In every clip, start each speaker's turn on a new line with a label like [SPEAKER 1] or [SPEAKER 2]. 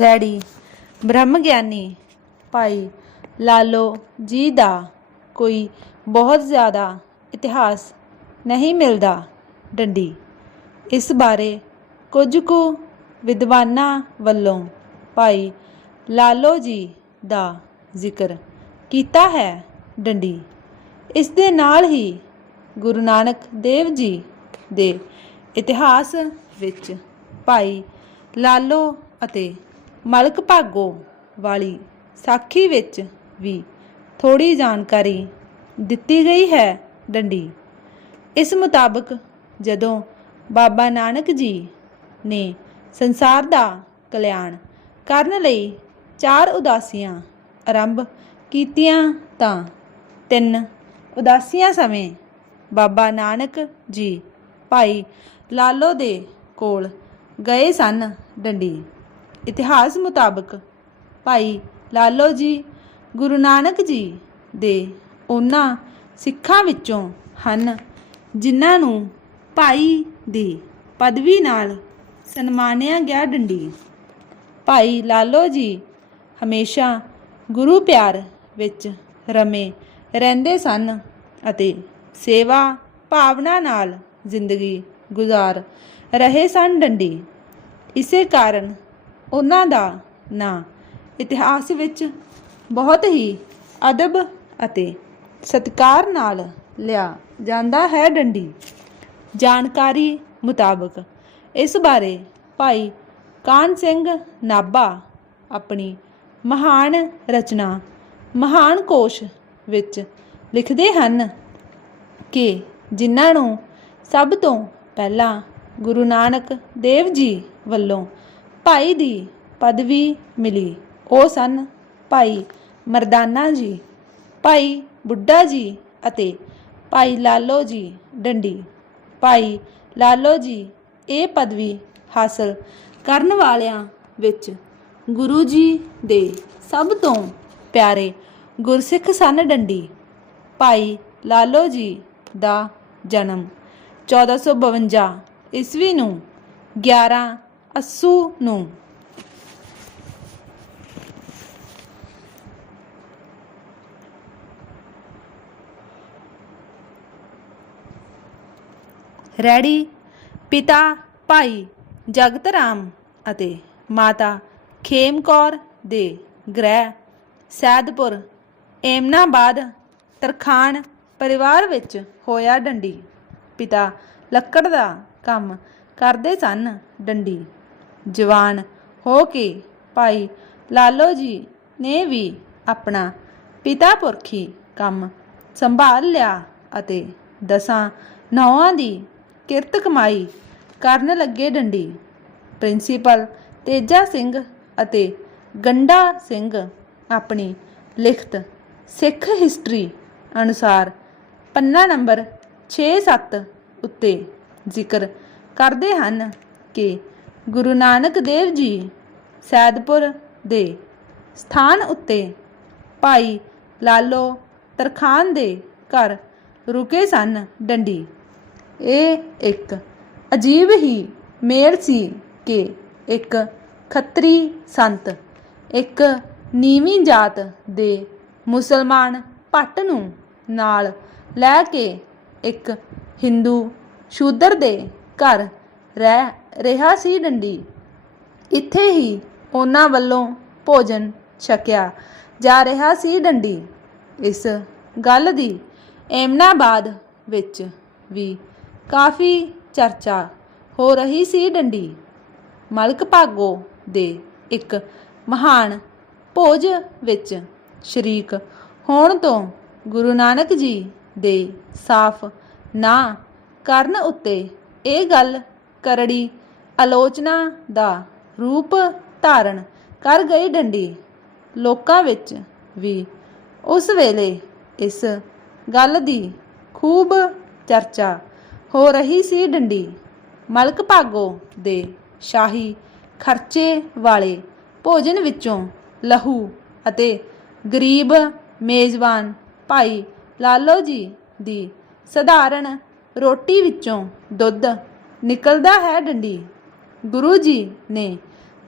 [SPEAKER 1] ਰੈੜੀ ਬ੍ਰਹਮ ਗਿਆਨੀ ਭਾਈ ਲਾਲੋ ਜੀ ਦਾ ਕੋਈ ਬਹੁਤ ਜ਼ਿਆਦਾ ਇਤਿਹਾਸ ਨਹੀਂ ਮਿਲਦਾ ਡੰਡੀ। ਇਸ ਬਾਰੇ ਕੁਝ ਕੁ ਵਿਦਵਾਨਾਂ ਵੱਲੋਂ ਭਾਈ ਲਾਲੋ ਜੀ ਦਾ ਜ਼ਿਕਰ ਕੀਤਾ ਹੈ ਡੰਡੀ। ਇਸ ਦੇ ਨਾਲ ਹੀ ਗੁਰੂ ਨਾਨਕ ਦੇਵ ਜੀ ਦੇ ਇਤਿਹਾਸ ਵਿੱਚ ਭਾਈ ਲਾਲੋ ਅਤੇ ਮਲਕ ਭਾਗੋ ਵਾਲੀ ਸਾਖੀ ਵਿੱਚ ਵੀ ਥੋੜੀ ਜਾਣਕਾਰੀ ਦਿੱਤੀ ਗਈ ਹੈ ਡੰਡੀ। ਇਸ ਮੁਤਾਬਕ ਜਦੋਂ ਬਾਬਾ ਨਾਨਕ ਜੀ ਨੇ ਸੰਸਾਰ ਦਾ ਕਲਿਆਣ ਕਰਨ ਲਈ ਚਾਰ ਉਦਾਸੀਆਂ ਆਰੰਭ ਕੀਤੀਆਂ ਤਾਂ ਤਿੰਨ ਉਦਾਸੀਆਂ ਸਮੇਂ ਬਾਬਾ ਨਾਨਕ ਜੀ ਭਾਈ ਲਾਲੋ ਦੇ ਕੋਲ ਗਏ ਸਨ ਡੰਡੀ। ਇਤਿਹਾਸ ਮੁਤਾਬਕ ਭਾਈ ਲਾਲੋ ਜੀ, ਗੁਰੂ ਨਾਨਕ ਜੀ ਦੇ ਉਹਨਾਂ ਸਿੱਖਾਂ ਵਿੱਚੋਂ ਹਨ, ਜਿਨ੍ਹਾਂ ਨੂੰ ਭਾਈ ਦੀ ਪਦਵੀ ਨਾਲ ਸਨਮਾਨਿਆ ਗਿਆ ਡੰਡੀ। ਭਾਈ ਲਾਲੋ ਜੀ ਹਮੇਸ਼ਾ ਗੁਰੂ ਪਿਆਰ ਵਿੱਚ ਰਮੇ ਰਹਿੰਦੇ ਸਨ ਅਤੇ ਸੇਵਾ ਭਾਵਨਾ ਨਾਲ ਜ਼ਿੰਦਗੀ ਗੁਜ਼ਾਰ ਰਹੇ ਸਨ ਡੰਡੀ। ਇਸੇ ਕਾਰਨ ਉਹਨਾਂ ਦਾ ਨਾਂ ਇਤਿਹਾਸ ਵਿੱਚ ਬਹੁਤ ਹੀ ਅਦਬ ਅਤੇ ਸਤਿਕਾਰ ਨਾਲ ਲਿਆ ਜਾਂਦਾ ਹੈ ਡੰਡੀ। ਜਾਣਕਾਰੀ ਮੁਤਾਬਕ ਇਸ ਬਾਰੇ ਭਾਈ ਕਾਨ ਸਿੰਘ ਨਾਭਾ ਆਪਣੀ ਮਹਾਨ ਰਚਨਾ, ਮਹਾਨ ਕੋਸ਼ ਵਿੱਚ ਲਿਖਦੇ ਹਨ ਕਿ ਜਿਨ੍ਹਾਂ ਨੂੰ ਸਭ ਤੋਂ ਪਹਿਲਾਂ ਗੁਰੂ ਨਾਨਕ ਦੇਵ ਜੀ ਵੱਲੋਂ ਭਾਈ ਦੀ ਪਦਵੀ ਮਿਲੀ। ਉਹ ਸਨ ਭਾਈ ਮਰਦਾਨਾ ਜੀ, ਭਾਈ ਬੁੱਢਾ ਜੀ ਅਤੇ ਭਾਈ ਲਾਲੋ ਜੀ ਡੰਡੀ। ਭਾਈ ਲਾਲੋ ਜੀ ਇਹ ਪਦਵੀ ਹਾਸਲ ਕਰਨ ਵਾਲਿਆਂ ਵਿੱਚ ਗੁਰੂ ਜੀ ਦੇ ਸਭ ਤੋਂ ਪਿਆਰੇ ਗੁਰਸਿੱਖ ਸਨ ਡੰਡੀ। ਭਾਈ ਲਾਲੋ ਜੀ ਦਾ ਜਨਮ 1452 ਈਸਵੀ ਨੂੰ 11 ਅੱਸੂ ਨੂੰ। ਰੈੜੀ ਪਿਤਾ, ਭਾਈ, ਜਗਤ ਰਾਮ ਅਤੇ ਮਾਤਾ ਖੇਮ ਕੌਰ ਦੇ ਗ੍ਰਹਿ, ਸੈਦਪੁਰ, ਏਮਨਾਬਾਦ, ਤਰਖਾਣ ਪਰਿਵਾਰ ਵਿੱਚ ਹੋਇਆ ਡੰਡੀ। ਪਿਤਾ ਲੱਕੜ ਦਾ ਕੰਮ ਕਰਦੇ ਸਨ ਡੰਡੀ। ਜਵਾਨ। ਹੋ ਕੇ? ਭਾਈ, ਲਾਲੋ ਜੀ ਨੇ ਵੀ ਆਪਣਾ ਪਿਤਾ ਪੁਰਖੀ ਕੰਮ ਸੰਭਾਲ ਲਿਆ ਅਤੇ ਦਸਾਂ ਨੌਆਂ ਦੀ ਕਿਰਤ ਕਮਾਈ ਕਰਨ ਲੱਗੇ ਡੰਡੀ। ਪ੍ਰਿੰਸੀਪਲ ਤੇਜਾ ਸਿੰਘ ਅਤੇ ਗੰਡਾ ਸਿੰਘ ਆਪਣੀ ਲਿਖਤ ਸਿੱਖ ਹਿਸਟਰੀ ਅਨੁਸਾਰ ਪੰਨਾ ਨੰਬਰ 6-7 ਉੱਤੇ ਜ਼ਿਕਰ ਕਰਦੇ ਹਨ ਕਿ ਗੁਰੂ ਨਾਨਕ ਦੇਵ ਜੀ ਸੈਦਪੁਰ ਦੇ ਸਥਾਨ ਉੱਤੇ ਭਾਈ ਲਾਲੋ ਤਰਖਾਨ ਦੇ ਘਰ ਰੁਕੇ ਸਨ ਡੰਡੀ। ਇਹ ਇੱਕ ਅਜੀਬ ਹੀ ਮੇਲ ਸੀ ਕਿ ਇੱਕ ਖੱਤਰੀ ਸੰਤ, ਇੱਕ ਨੀਵੀਂ ਜਾਤ ਦੇ ਮੁਸਲਮਾਨ ਭੱਟ ਨੂੰ ਨਾਲ ਲੈ ਕੇ ਇੱਕ ਹਿੰਦੂ ਸ਼ੂਦਰ ਦੇ ਘਰ ਰਹਿ ਰਿਹਾ ਸੀ ਡੰਡੀ। ਇੱਥੇ ਹੀ ਉਹਨਾਂ ਵੱਲੋਂ ਭੋਜਨ ਛਕਿਆ ਜਾ ਰਿਹਾ ਸੀ ਡੰਡੀ। ਇਸ ਗੱਲ ਦੀ ਐਮਨਾਬਾਦ ਵਿੱਚ ਵੀ ਕਾਫੀ ਚਰਚਾ ਹੋ ਰਹੀ ਸੀ ਡੰਡੀ। ਮਲਕ ਭਾਗੋ ਦੇ ਇੱਕ ਮਹਾਨ ਭੋਜ ਵਿੱਚ ਸ਼ਰੀਕ ਹੋਣ ਤੋਂ ਗੁਰੂ ਨਾਨਕ ਜੀ ਦੇ ਸਾਫ਼ ਨਾ ਕਰਨ ਉੱਤੇ ਇਹ ਗੱਲ ਕਰੜੀ ਆਲੋਚਨਾ ਦਾ ਰੂਪ ਧਾਰਨ ਕਰ ਗਈ ਡੰਡੀ। ਲੋਕਾਂ ਵਿੱਚ ਵੀ ਉਸ ਵੇਲੇ ਇਸ ਗੱਲ ਦੀ ਖੂਬ ਚਰਚਾ ਹੋ ਰਹੀ ਸੀ ਡੰਡੀ। ਮਲਕ ਭਾਗੋ ਦੇ ਸ਼ਾਹੀ ਖਰਚੇ ਵਾਲੇ ਭੋਜਨ ਵਿੱਚੋਂ ਲਹੂ ਅਤੇ ਗਰੀਬ ਮੇਜ਼ਬਾਨ ਭਾਈ ਲਾਲੋ ਜੀ ਦੀ ਸਧਾਰਨ ਰੋਟੀ ਵਿੱਚੋਂ ਦੁੱਧ ਨਿਕਲਦਾ ਹੈ ਡੰਡੀ। ਗੁਰੂ ਜੀ ਨੇ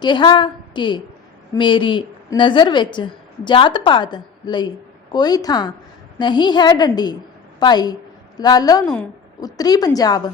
[SPEAKER 1] ਕਿਹਾ ਕਿ ਮੇਰੀ ਨਜ਼ਰ ਵਿੱਚ ਜਾਤ ਪਾਤ ਲਈ ਕੋਈ ਥਾਂ ਨਹੀਂ ਹੈ ਡੰਡੀ। ਭਾਈ ਲਾਲੋ ਨੂੰ ਉੱਤਰੀ ਪੰਜਾਬ